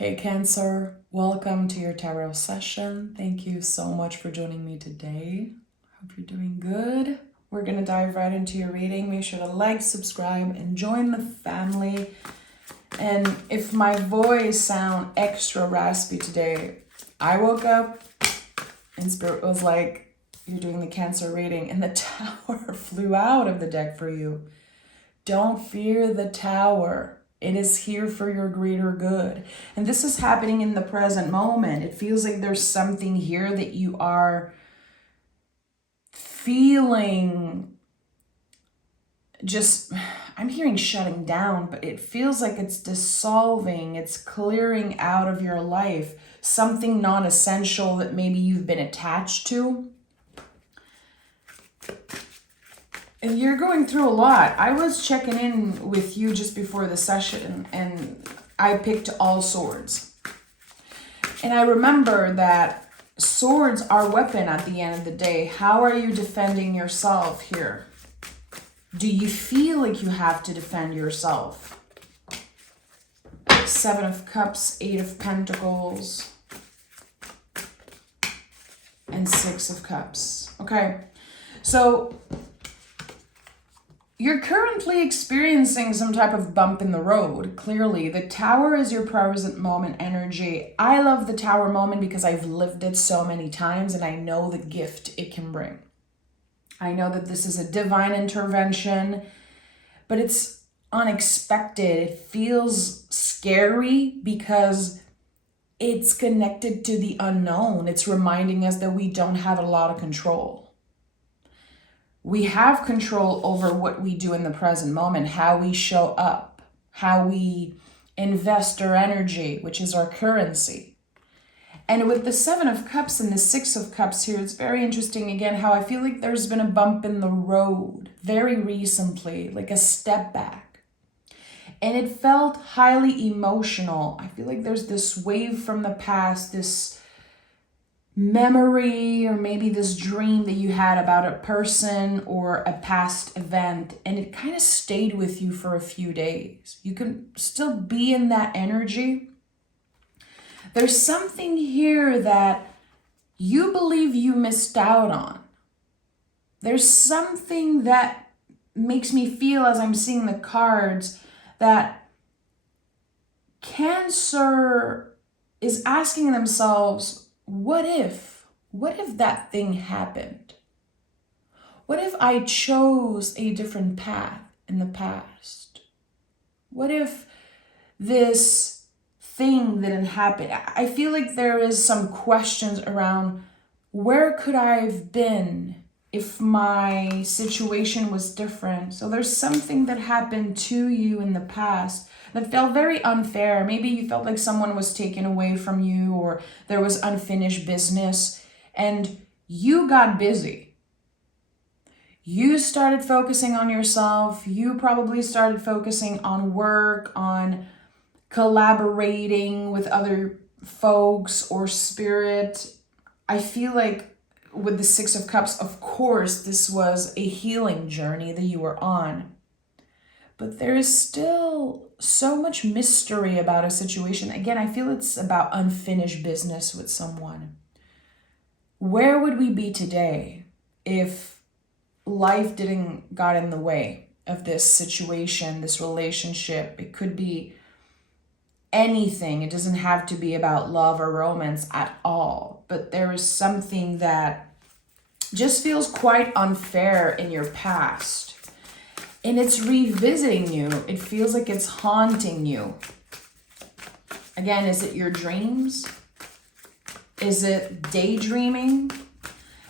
Hey Cancer, welcome to your tarot session. Thank you so much for joining me today. Hope you're doing good. We're gonna dive right into your reading. Make sure to like, subscribe, and join the family. And if my voice sound extra raspy today, I woke up and Spirit was like, you're doing the Cancer reading, and the Tower flew out of the deck for you. Don't fear the Tower. It is here for your greater good. And this is happening in the present moment. It feels like there's something here that you are feeling just, I'm hearing shutting down, but it feels like it's dissolving. It's clearing out of your life. Something non-essential that maybe you've been attached to. And you're going through a lot. I was checking in with you just before the session and I picked all swords. And I remember that swords are a weapon at the end of the day. How are you defending yourself here? Do you feel like you have to defend yourself? 7 of Cups, 8 of Pentacles, and 6 of Cups. Okay, so you're currently experiencing some type of bump in the road. Clearly, the Tower is your present moment energy. I love the Tower moment because I've lived it so many times and I know the gift it can bring. I know that this is a divine intervention, but it's unexpected. It feels scary because it's connected to the unknown. It's reminding us that we don't have a lot of control. We have control over what we do in the present moment, how we show up, how we invest our energy, which is our currency. And with the 7 of Cups and the 6 of Cups here, it's very interesting again how I feel like there's been a bump in the road very recently, like a step back. And it felt highly emotional. I feel like there's this wave from the past, this memory or maybe this dream that you had about a person or a past event, and it kind of stayed with you for a few days. You can still be in that energy. There's something here that you believe you missed out on. There's something that makes me feel, as I'm seeing the cards, that Cancer is asking themselves, what if that thing happened? What if I chose a different path in the past? What if this thing didn't happen? I feel like there is some questions around where could I have been if my situation was different? So there's something that happened to you in the past that felt very unfair. Maybe you felt like someone was taken away from you or there was unfinished business and you got busy. You started focusing on yourself. You probably started focusing on work, on collaborating with other folks or spirit. I feel like with the 6 of Cups, of course, this was a healing journey that you were on. But there is still so much mystery about a situation. Again, I feel it's about unfinished business with someone. Where would we be today if life didn't got in the way of this situation, this relationship? It could be anything. It doesn't have to be about love or romance at all. But there is something that just feels quite unfair in your past. And it's revisiting you. It feels like it's haunting you. Again, is it your dreams? Is it daydreaming?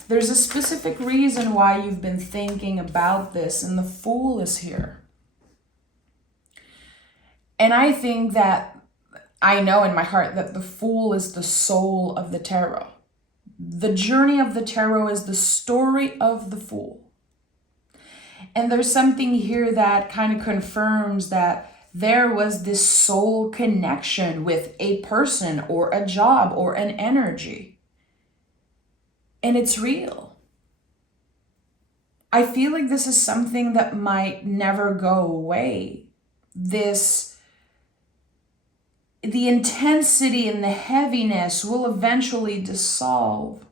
There's a specific reason why you've been thinking about this, and the Fool is here. And I think that I know in my heart that the Fool is the soul of the tarot. The journey of the tarot is the story of the Fool. And there's something here that kind of confirms that there was this soul connection with a person or a job or an energy. And it's real. I feel like this is something that might never go away. This the intensity and the heaviness will eventually dissolve.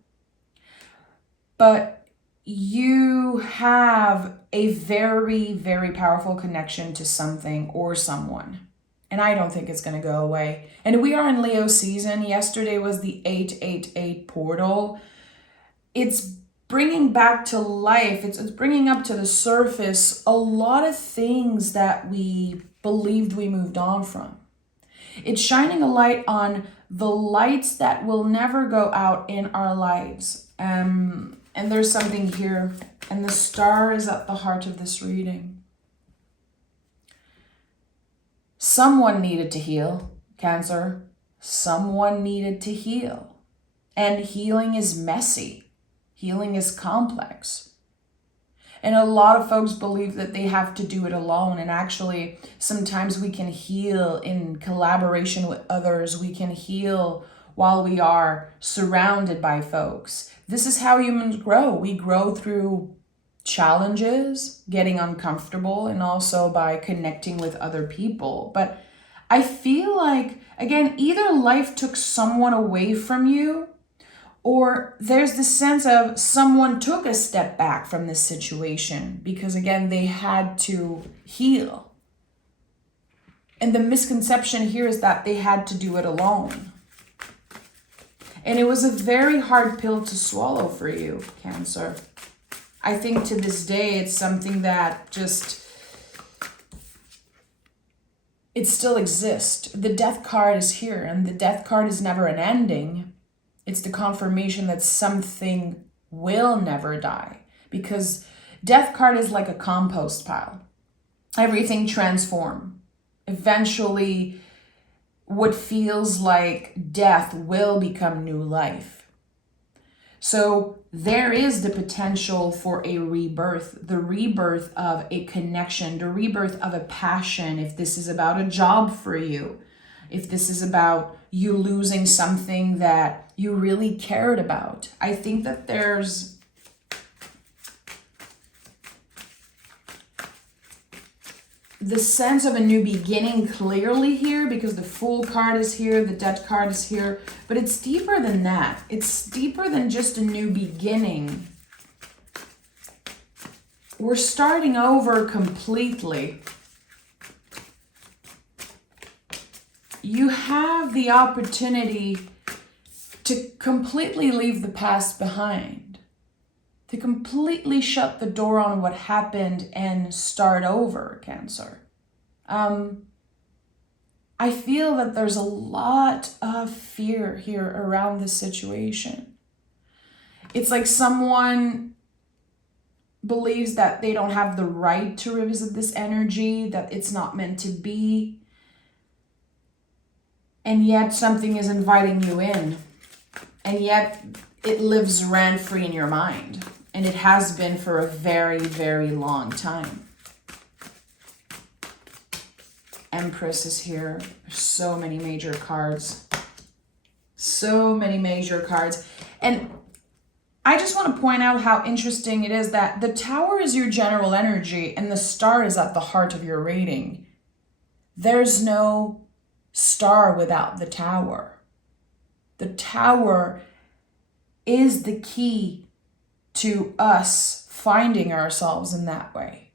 But you have a very, very powerful connection to something or someone. And I don't think it's going to go away. And we are in Leo season. Yesterday was the 888 portal. It's bringing back to life. It's bringing up to the surface a lot of things that we believed we moved on from. It's shining a light on the lights that will never go out in our lives. And there's something here, and the star is at the heart of this reading. Someone needed to heal, Cancer. Someone needed to heal. And healing is messy. Healing is complex. And a lot of folks believe that they have to do it alone. And actually, sometimes we can heal in collaboration with others. We can heal while we are surrounded by folks. This is how humans grow. We grow through challenges, getting uncomfortable, and also by connecting with other people. But I feel like, again, either life took someone away from you, or there's this sense of someone took a step back from this situation because, again, they had to heal. And the misconception here is that they had to do it alone. And it was a very hard pill to swallow for you, Cancer. I think to this day, it's something that just, it still exists. The death card is here, and the death card is never an ending. It's the confirmation that something will never die, because death card is like a compost pile. Everything transforms. Eventually, what feels like death will become new life. So there is the potential for a rebirth, the rebirth of a connection, the rebirth of a passion. If this is about a job for you, if this is about you losing something that you really cared about, I think that there's the sense of a new beginning clearly here, because the Fool card is here, the Death card is here, but it's deeper than that. It's deeper than just a new beginning. We're starting over completely. You have the opportunity to completely leave the past behind, to completely shut the door on what happened and start over, Cancer. I feel that there's a lot of fear here around this situation. It's like someone believes that they don't have the right to revisit this energy, that it's not meant to be, and yet something is inviting you in, and yet it lives rent-free in your mind. And it has been for a very, very long time. Empress is here. There's so many major cards. So many major cards. And I just want to point out how interesting it is that the Tower is your general energy and the Star is at the heart of your reading. There's no Star without the Tower. The Tower is the key to us finding ourselves in that way.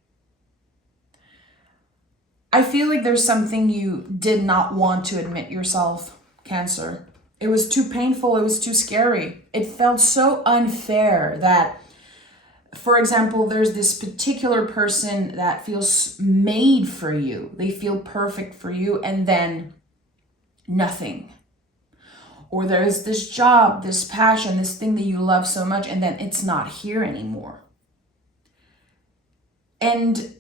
I feel like there's something you did not want to admit yourself, Cancer. It was too painful, it was too scary. It felt so unfair that, for example, there's this particular person that feels made for you. They feel perfect for you, and then nothing. Or there's this job, this passion, this thing that you love so much, and then it's not here anymore. And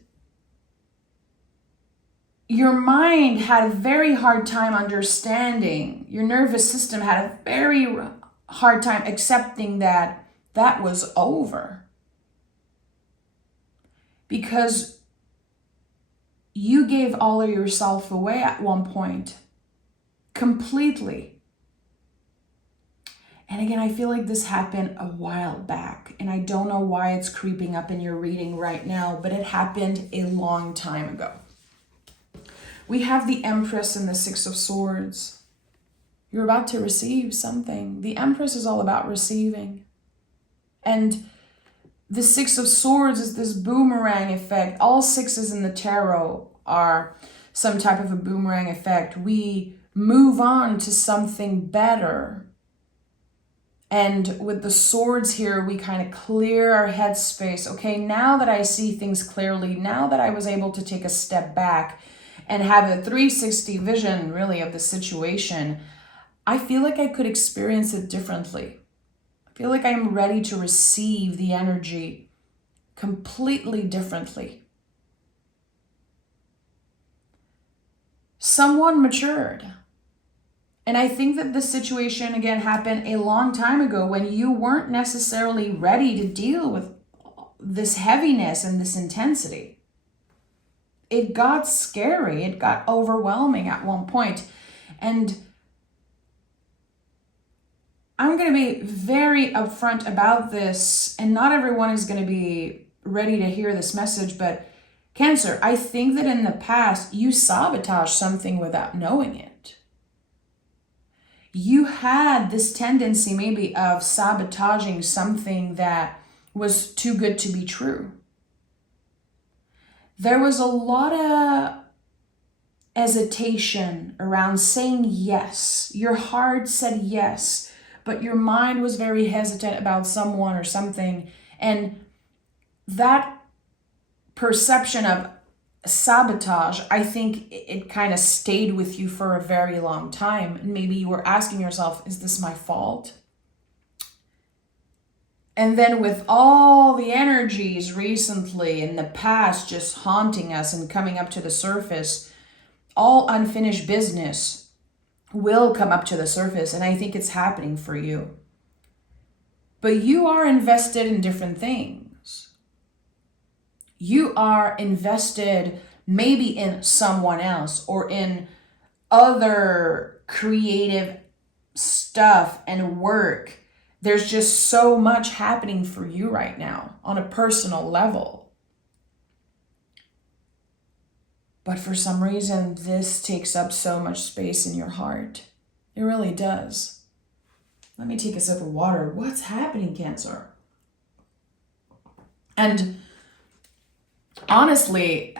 your mind had a very hard time understanding. Your nervous system had a very hard time accepting that that was over. Because you gave all of yourself away at one point, completely. And again, I feel like this happened a while back, and I don't know why it's creeping up in your reading right now, but it happened a long time ago. We have the Empress and the Six of Swords. You're about to receive something. The Empress is all about receiving. And the Six of Swords is this boomerang effect. All sixes in the tarot are some type of a boomerang effect. We move on to something better. And with the swords here, we kind of clear our headspace. Okay, now that I see things clearly, now that I was able to take a step back and have a 360 vision really of the situation, I feel like I could experience it differently. I feel like I'm ready to receive the energy completely differently. Someone matured. And I think that this situation, again, happened a long time ago when you weren't necessarily ready to deal with this heaviness and this intensity. It got scary. It got overwhelming at one point. And I'm going to be very upfront about this, and not everyone is going to be ready to hear this message, but Cancer, I think that in the past, you sabotaged something without knowing it. You had this tendency maybe of sabotaging something that was too good to be true. There was a lot of hesitation around saying yes. Your heart said yes, but your mind was very hesitant about someone or something. And that perception of sabotage, I think it kind of stayed with you for a very long time. And maybe you were asking yourself, is this my fault? And then with all the energies recently in the past just haunting us and coming up to the surface, all unfinished business will come up to the surface. And I think it's happening for you. But you are invested in different things. You are invested maybe in someone else or in other creative stuff and work. There's just so much happening for you right now on a personal level. But for some reason, this takes up so much space in your heart. It really does. Let me take a sip of water. What's happening, Cancer? And honestly,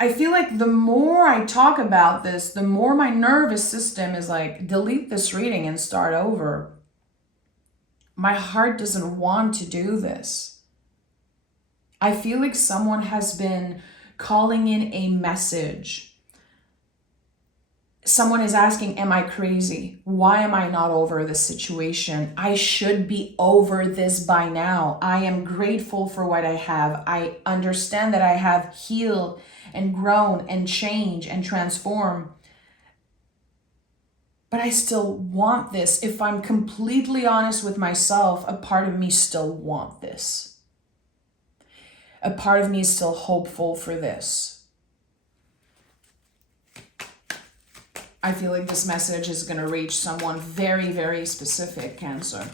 I feel like the more I talk about this, the more my nervous system is like, delete this reading and start over. My heart doesn't want to do this. I feel like someone has been calling in a message. Someone is asking, am I crazy? Why am I not over this situation? I should be over this by now. I am grateful for what I have. I understand that I have healed and grown and changed and transformed. But I still want this. If I'm completely honest with myself, a part of me still wants this. A part of me is still hopeful for this. I feel like this message is going to reach someone very, very specific, Cancer.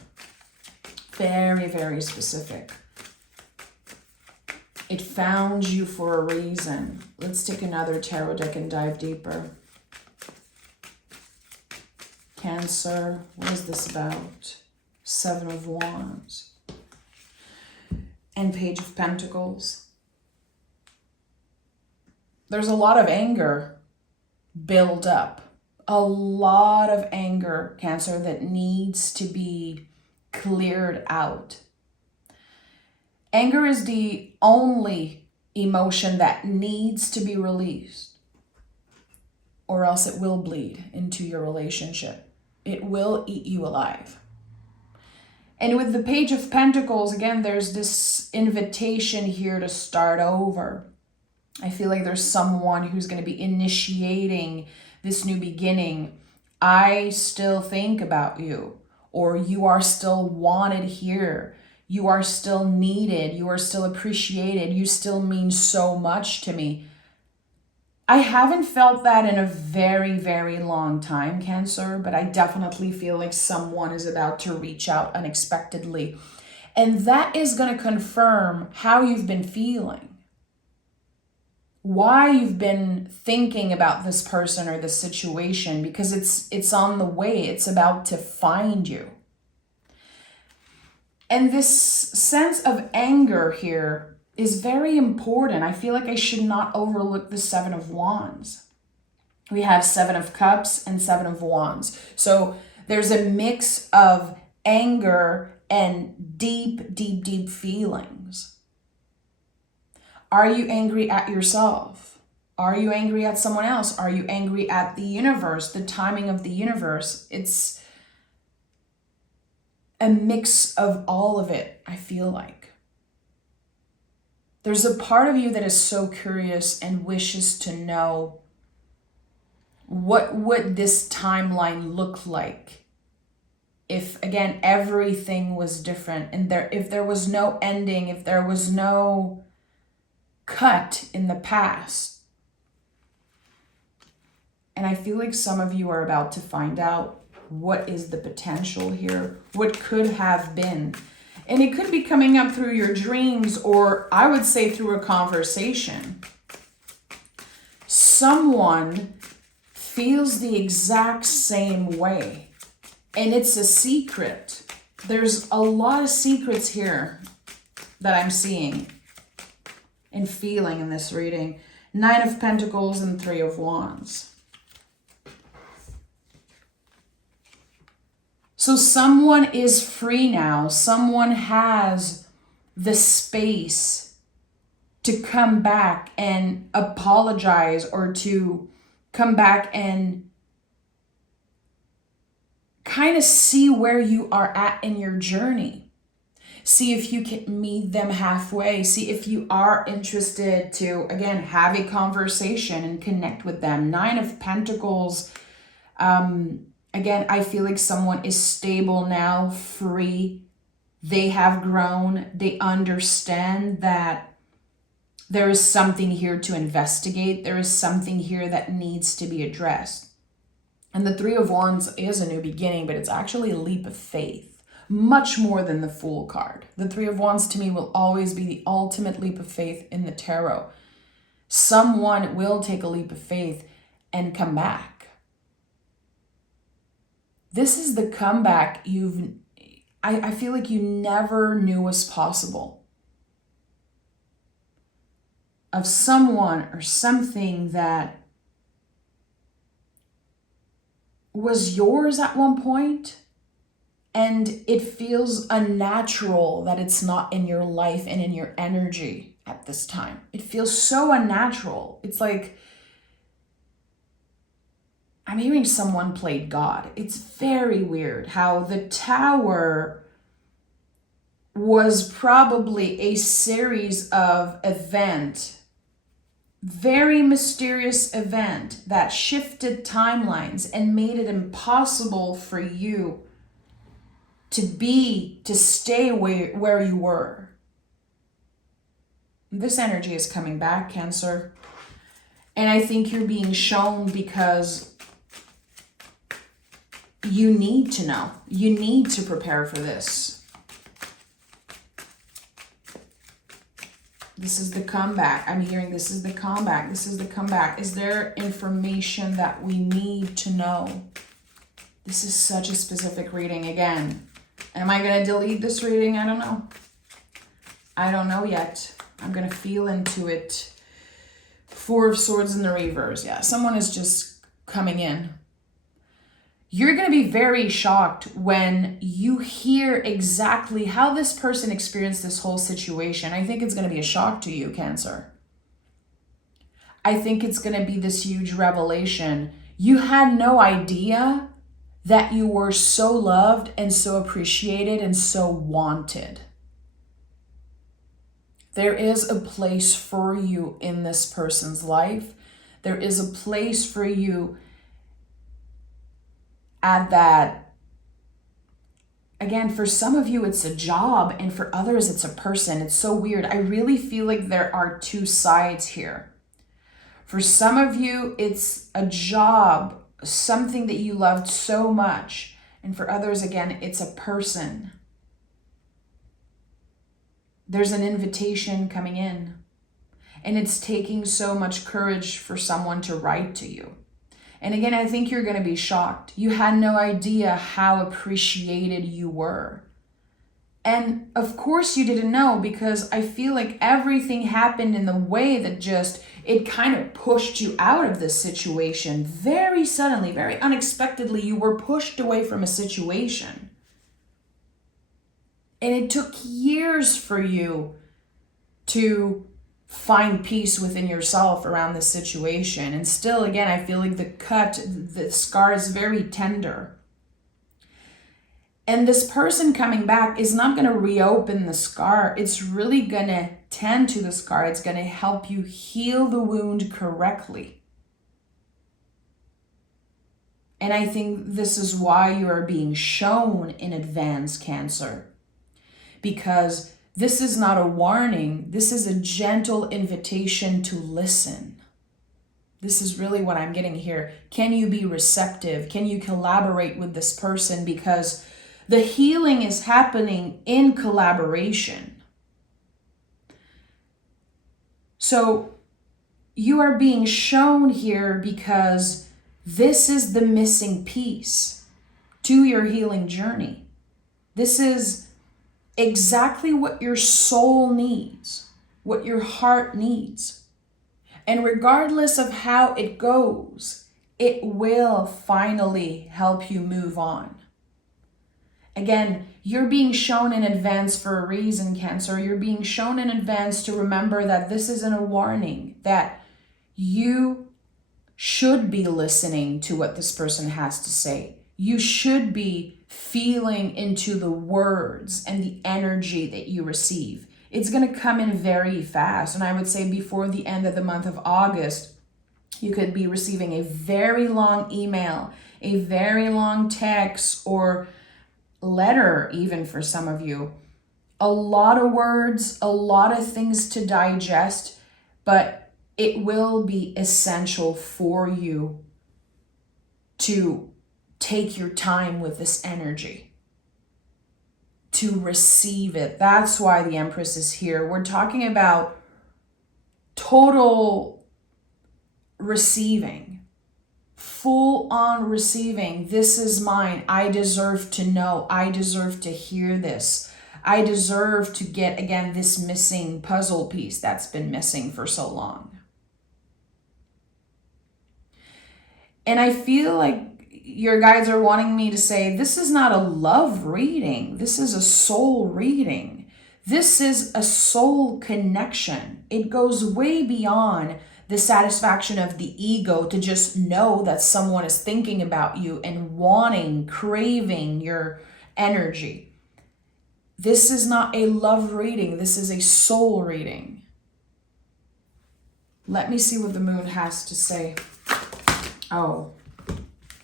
Very, very specific. It found you for a reason. Let's take another tarot deck and dive deeper. Cancer, what is this about? Seven of Wands. And Page of Pentacles. There's a lot of anger build up. A lot of anger, Cancer, that needs to be cleared out. Anger is the only emotion that needs to be released, or else it will bleed into your relationship. It will eat you alive. And with the Page of Pentacles, again, there's this invitation here to start over. I feel like there's someone who's going to be initiating this new beginning. I still think about you, or you are still wanted here. You are still needed. You are still appreciated. You still mean so much to me. I haven't felt that in a very, very long time, Cancer, but I definitely feel like someone is about to reach out unexpectedly. And that is going to confirm how you've been feeling. why you've been thinking about this person or this situation, because it's on the way. It's about to find you. And this sense of anger here is very important. I feel like I should not overlook the Seven of Wands. We have Seven of Cups and Seven of Wands. So there's a mix of anger and deep, deep, deep feelings. Are you angry at yourself? Are you angry at someone else? Are you angry at the universe, the timing of the universe? It's a mix of all of it, I feel like. There's a part of you that is so curious and wishes to know, what would this timeline look like if, again, everything was different, and if there was no ending, if there was no cut in the past. And I feel like some of you are about to find out what is the potential here, what could have been. And it could be coming up through your dreams, or I would say through a conversation. Someone feels the exact same way, and it's a secret. There's a lot of secrets here that I'm seeing and feeling in this reading. Nine of Pentacles and Three of Wands. So someone is free now. Someone has the space to come back and apologize, or to come back and kind of see where you are at in your journey. See if you can meet them halfway. See if you are interested to, again, have a conversation and connect with them. Nine of Pentacles. Again, I feel like someone is stable now, free. They have grown. They understand that there is something here to investigate. There is something here that needs to be addressed. And the Three of Wands is a new beginning, but it's actually a leap of faith, much more than the Fool card. The Three of Wands to me will always be the ultimate leap of faith in the tarot. Someone will take a leap of faith and come back. This is the comeback I feel like you never knew was possible. Of someone or something that was yours at one point, and it feels unnatural that it's not in your life and in your energy at this time. It feels so unnatural. It's like I'm hearing someone played God. It's very weird how the Tower was probably a series of very mysterious event that shifted timelines and made it impossible for you to stay where you were. This energy is coming back, Cancer. And I think you're being shown because you need to know. You need to prepare for this. This is the comeback. I'm hearing this is the comeback. This is the comeback. Is there information that we need to know? This is such a specific reading again. Am I going to delete this reading? I don't know. I don't know yet. I'm going to feel into it. Four of Swords in the reverse. Yeah, someone is just coming in. You're going to be very shocked when you hear exactly how this person experienced this whole situation. I think it's going to be a shock to you, Cancer. I think it's going to be this huge revelation. You had no idea that you were so loved and so appreciated and so wanted. There is a place for you in this person's life. There is a place for you at that. Again, for some of you, it's a job, and for others, it's a person. It's so weird. I really feel like there are two sides here. For some of you, it's a job, something that you loved so much. And for others, again, it's a person. There's an invitation coming in. And it's taking so much courage for someone to write to you. And again, I think you're going to be shocked. You had no idea how appreciated you were. And of course you didn't know, because I feel like everything happened in the way that just, it kind of pushed you out of this situation very suddenly, very unexpectedly. You were pushed away from a situation. And it took years for you to find peace within yourself around this situation. And still, again, I feel like the scar is very tender. And this person coming back is not going to reopen the scar. It's really going to tend to the scar. It's going to help you heal the wound correctly. And I think this is why you are being shown in advance, Cancer. Because this is not a warning. This is a gentle invitation to listen. This is really what I'm getting here. Can you be receptive? Can you collaborate with this person? Because the healing is happening in collaboration. So you are being shown here because this is the missing piece to your healing journey. This is exactly what your soul needs, what your heart needs. And regardless of how it goes, it will finally help you move on. Again, you're being shown in advance for a reason, Cancer. You're being shown in advance to remember that this isn't a warning, that you should be listening to what this person has to say. You should be feeling into the words and the energy that you receive. It's going to come in very fast. And I would say before the end of the month of August, you could be receiving a very long email, a very long text, or letter even for some of you. A lot of words, a lot of things to digest, but it will be essential for you to take your time with this energy, to receive it. That's why the Empress is here. We're talking about total receiving, full on receiving. This is mine. I deserve to know. I deserve to hear this. I deserve to get, again, this missing puzzle piece that's been missing for so long. And I feel like your guides are wanting me to say, this is not a love reading. This is a soul reading. This is a soul connection. It goes way beyond the satisfaction of the ego to just know that someone is thinking about you and wanting, craving your energy. This is not a love reading. This is a soul reading. Let me see what the moon has to say. Oh,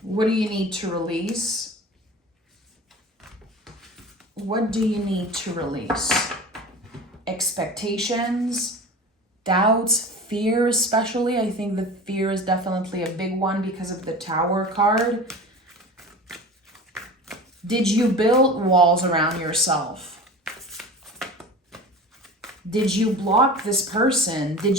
what do you need to release? What do you need to release? Expectations, doubts, fear especially. I think the fear is definitely a big one because of the Tower card. Did you build walls around yourself? Did you block this person? Did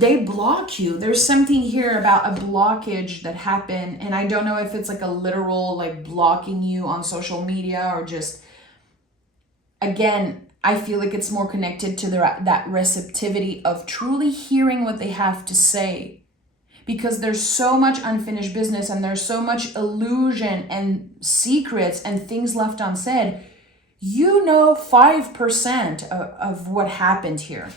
they block you? There's something here about a blockage that happened, and I don't know if it's like a literal like blocking you on social media or just, again, I feel like it's more connected to that receptivity of truly hearing what they have to say, because there's so much unfinished business and there's so much illusion and secrets and things left unsaid. You know 5% of what happened here.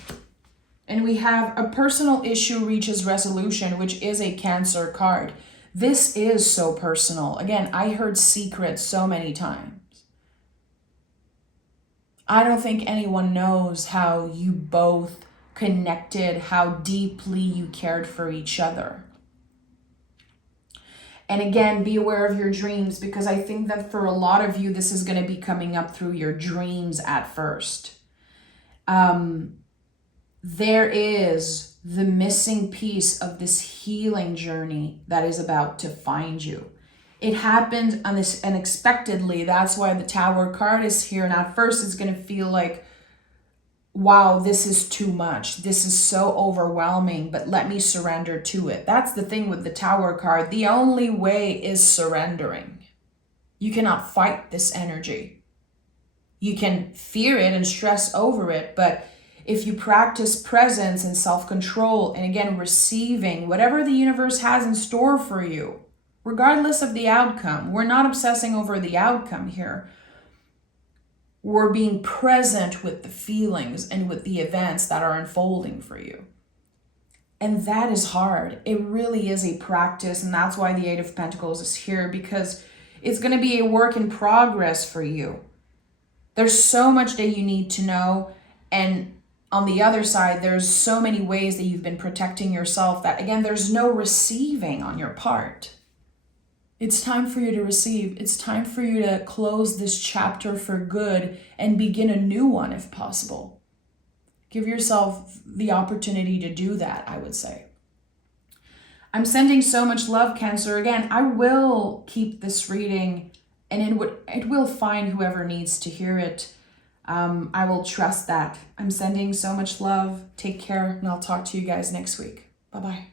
And we have a personal issue reaches resolution, which is a Cancer card. This is so personal. Again, I heard secrets so many times. I don't think anyone knows how you both connected, how deeply you cared for each other. And again, be aware of your dreams, because I think that for a lot of you, this is going to be coming up through your dreams at first. There is the missing piece of this healing journey that is about to find you. It happened unexpectedly. That's why the Tower card is here. And at first it's going to feel like, wow, this is too much. This is so overwhelming, but let me surrender to it. That's the thing with the Tower card. The only way is surrendering. You cannot fight this energy. You can fear it and stress over it, but if you practice presence and self-control, and again, receiving whatever the universe has in store for you, regardless of the outcome, we're not obsessing over the outcome here. We're being present with the feelings and with the events that are unfolding for you. And that is hard. It really is a practice, and that's why the Eight of Pentacles is here, because it's going to be a work in progress for you. There's so much that you need to know, and on the other side, there's so many ways that you've been protecting yourself that, again, there's no receiving on your part. It's time for you to receive. It's time for you to close this chapter for good and begin a new one if possible. Give yourself the opportunity to do that, I would say. I'm sending so much love, Cancer. Again, I will keep this reading, and it will find whoever needs to hear it. I will trust that. I'm sending so much love. Take care, and I'll talk to you guys next week. Bye-bye.